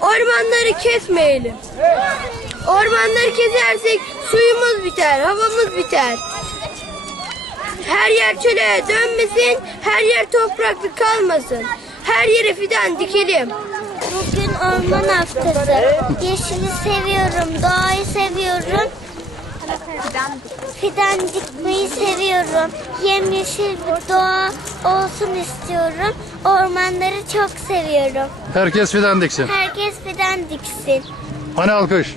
Ormanları kesmeyelim. Ormanları kesersek suyumuz biter, havamız biter. Her yer çöle dönmesin, her yer topraklı kalmasın. Her yere fidan dikelim. Bugün orman haftası. Yeşili seviyorum, doğayı seviyorum. Fidan dikmeyi seviyorum. Yemyeşil bir doğa olsun istiyorum. Ormanları çok seviyorum. Herkes fidan diksin. Herkes fidan diksin. Hani alkış?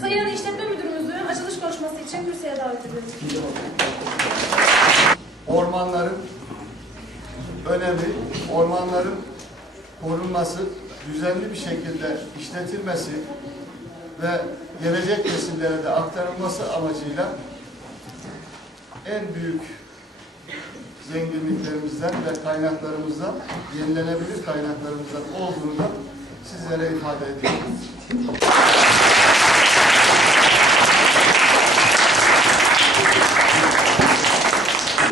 Sayın İşletme Müdürümüzü açılış konuşması için kürsüye davet ediyoruz. ormanların önemi, ormanların korunması, düzenli bir şekilde işletilmesi ve gelecek nesillere de aktarılması amacıyla en büyük zenginliklerimizden ve kaynaklarımızdan, yenilenebilir kaynaklarımızdan olduğunu da sizlere ifade ediyoruz.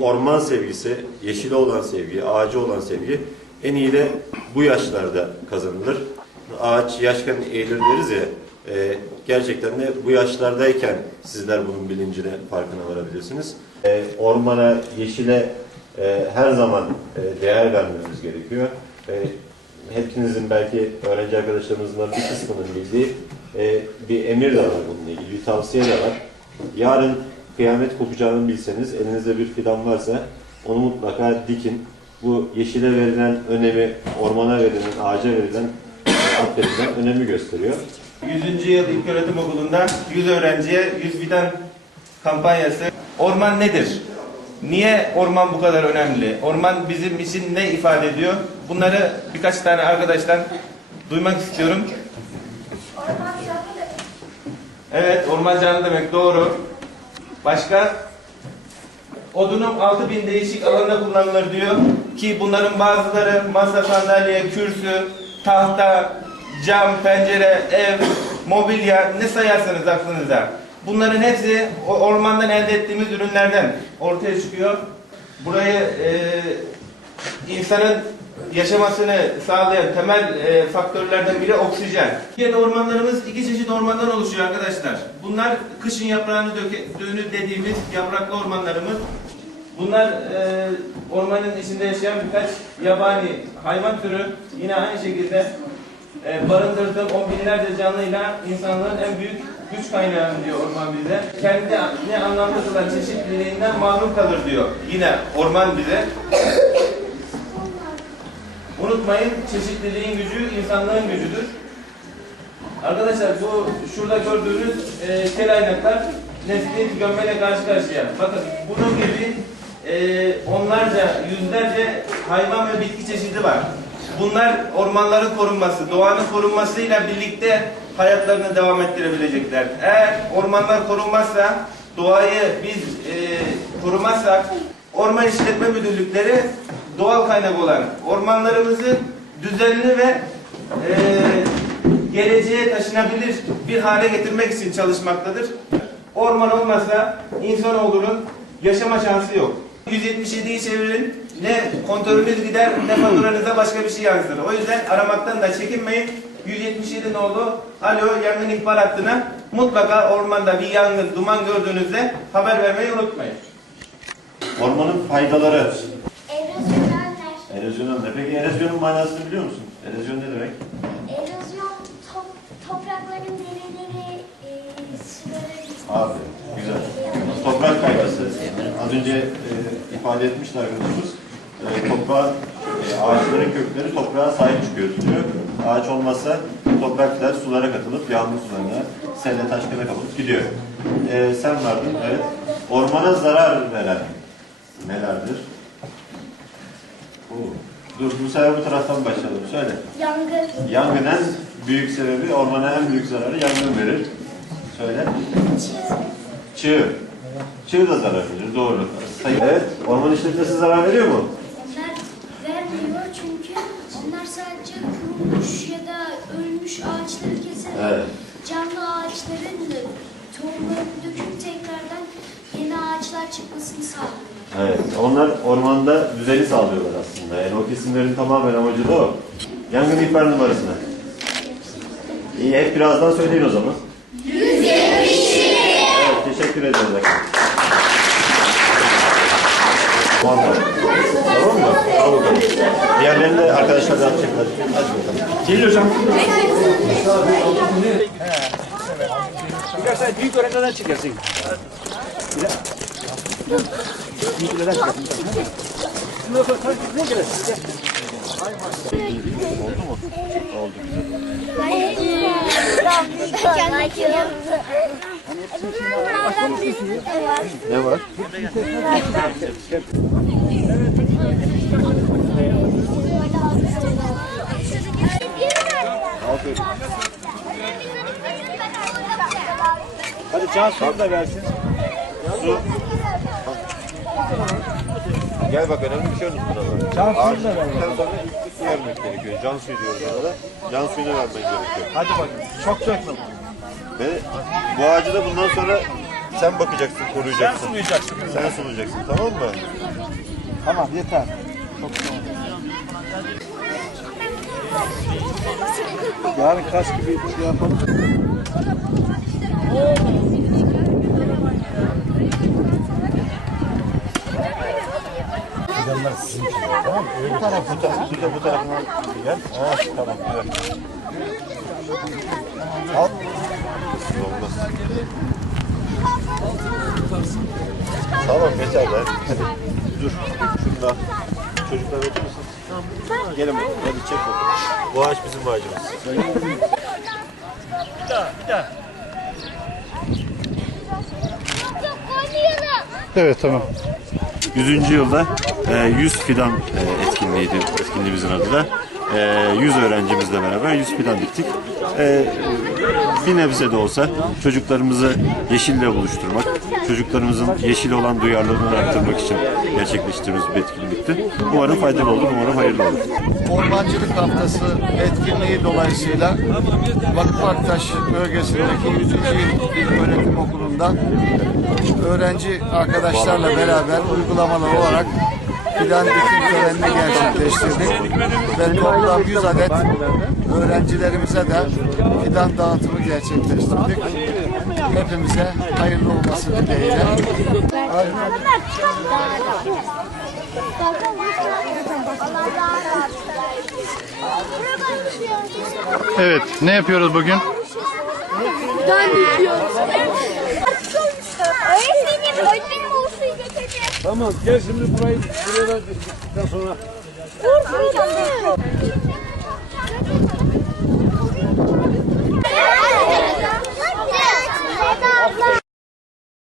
Orman sevgisi, yeşile olan sevgi, ağacı olan sevgi en iyi de bu yaşlarda kazanılır. Ağaç yaşken eğilir deriz ya, e, gerçekten de bu yaşlardayken sizler bunun bilincine, farkına varabilirsiniz. E, ormana, yeşile e, her zaman e, değer vermemiz gerekiyor. E, hepinizin belki öğrenci arkadaşlarımızın bir kısmının bildiği e, bir emir de var bununla ilgili, bir tavsiye de var. Yarın kıyamet kopacağını bilseniz, elinizde bir fidan varsa onu mutlaka dikin. Bu yeşile verilen önemi, ormana verilen, ağaca verilen, atfedilen önemi gösteriyor. 100. yıl İlköğretim Okulu'nda 100 öğrenciye 100 fidan kampanyası. Orman nedir? Niye orman bu kadar önemli? Orman bizim için ne ifade ediyor? Bunları birkaç tane arkadaştan duymak istiyorum. Evet, orman canlı demek doğru. Başka? Odunun 6000 değişik alanda kullanılır diyor ki bunların bazıları masa, sandalye, kürsü, tahta, cam, pencere, ev, mobilya ne sayarsanız aklınıza. Bunların hepsi ormandan elde ettiğimiz ürünlerden ortaya çıkıyor. Burayı e, insanın yaşamasını sağlayan temel e, faktörlerden biri oksijen. Türkiye'de ormanlarımız iki çeşit ormandan oluşuyor arkadaşlar. Bunlar kışın yaprağını döktüğünü dediğimiz yapraklı ormanlarımız. Bunlar e, ormanın içinde yaşayan birkaç yabani hayvan türü. Yine aynı şekilde e, barındırdığım on binlerce canlıyla insanlığın en büyük güç kaynağı diyor orman bize. Kendi ne anlamda kılan çeşitliliğinden mahrum kalır diyor. Yine orman bize. Unutmayın çeşitliliğin gücü insanlığın gücüdür. Arkadaşlar bu şurada gördüğünüz e, tel aynaklar nesli tükenmeyle karşı karşıya. Bakın bunun gibi e, onlarca, yüzlerce hayvan ve bitki çeşidi var. Bunlar ormanların korunması, doğanın korunmasıyla birlikte hayatlarını devam ettirebilecekler. Eğer ormanlar korunmazsa, doğayı biz e, korumazsak, orman işletme müdürlükleri doğal kaynak olan ormanlarımızı düzenli ve e, geleceğe taşınabilir bir hale getirmek için çalışmaktadır. Orman olmazsa insanoğlunun yaşama şansı yok. 177'yi çevirin, ne kontrolünüz gider ne faturanıza başka bir şey yansır. O yüzden aramaktan da çekinmeyin. 177 nolu alo yangın ihbar hattına mutlaka ormanda bir yangın, duman gördüğünüzde haber vermeyi unutmayın. Ormanın faydaları. Erozyonun ne? Peki erozyonun manasını biliyor musun? Erozyon ne demek? Erozyon top, toprakların derinleri, e, suları... Abi, güzel. Toprak faydası. Az önce e, ifade etmişti arkadaşımız. E, toprağa, e, ağaçların kökleri toprağa sahip çıkıyor diyor. Ağaç olmazsa topraklar sulara katılıp yağmur sularına, selle taşkına kapılıp gidiyor. E, sen vardın, evet. Ormana zarar veren nelerdir? Dur, bu sefer bu taraftan başlayalım. Söyle. Yangın. Yangın en büyük sebebi, ormana en büyük zararı yangın verir. Söyle. Çığ. Çığ da zarar verir, doğru. Evet, orman işletmesi zarar veriyor mu? Onlar vermiyor çünkü onlar sadece kurumuş ya da ölmüş ağaçları Evet. canlı ağaçların tohumlarını döküp tekrardan yeni ağaçlar çıkmasını sağlıyor. Evet, onlar ormanda düzeni sağlıyorlar aslında. Yani o kesimlerin tamamen amacı da o. Yangın ihbar numarasını. İyi, hep birazdan söyleyin o zaman. 172. Evet, teşekkür ederiz. Tamam mı? Tamam mı? Al bakalım. Diğerlerini de arkadaşlar da atacaklar. Hadi. Celil hocam. Birkaç tane büyük öğrencilerden çıkarsın. Büyük öğrencilerden çıkarsın. Ne gelirsin? Ne var? Hadi can suyu da versin. Gel bak önemli bir şey unuttun ama. Can suyunu da ver. bittikten sonra ilk su vermek gerekiyor. Can suyu diyoruz arada. Can suyunu vermek gerekiyor. Hadi bakayım. Çok dökme. Ve bu ağacı da bundan sonra sen bakacaksın, koruyacaksın. Sen sulayacaksın. Sen sunacaksın tamam mı? Tamam yeter. Çok tamam. Yarın kaç gibi şey yapalım. Bu taraf, bu taraf, bu da bu tarafına gel. Ha, tamam, güzel. Al. Olmaz. Tamam lan. Hadi. Dur. Şunu da. Çocuklar oturur musun? Tamam. Gelin bakalım. Hadi çek bakalım. Bu ağaç bizim ağacımız. Evet tamam. 100. yılda e, 100 fidan e, etkinliğiydi etkinliğimizin adı da. E, 100 öğrencimizle beraber 100 fidan diktik. Bir nebze de olsa çocuklarımızı yeşille buluşturmak, çocuklarımızın yeşile olan duyarlılığını arttırmak için gerçekleştirdiğimiz bir etkinlikti. Umarım faydalı olur, umarım hayırlı olur. Ormancılık Haftası etkinliği dolayısıyla Vakıf Aktaş bölgesindeki 100. yıl İlk Öğretim Okulu'nda öğrenci arkadaşlarla beraber uygulamalı olarak fidan dikim törenini gerçekleştirdik. Ve toplam 100 adet öğrencilerimize de fidan dağıtımı gerçekleştirdik. Hepimize hayırlı olması dileğiyle. Evet ne yapıyoruz bugün? Ben dikiyoruz. Tamam gel şimdi burayı buraya da sonra. Vur, vur.